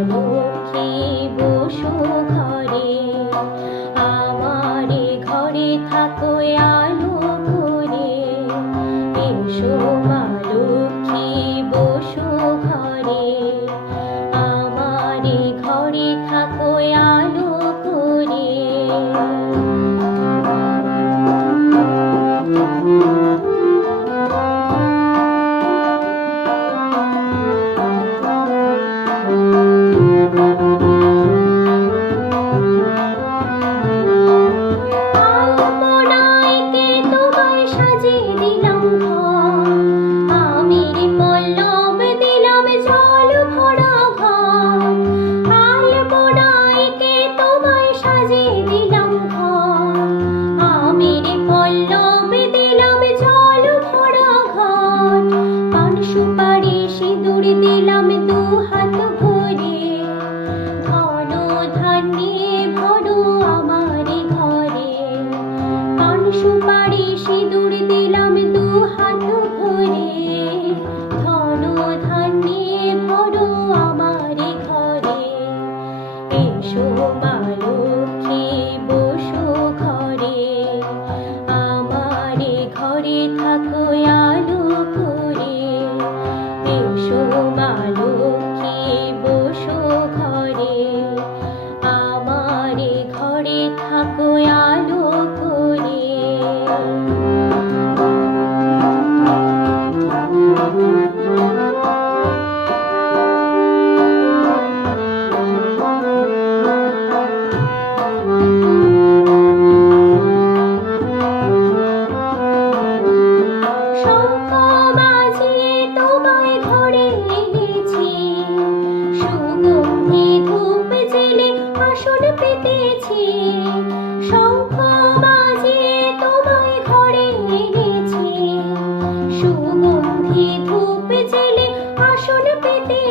Lakshmi Basu. see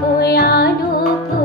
aku yang dukung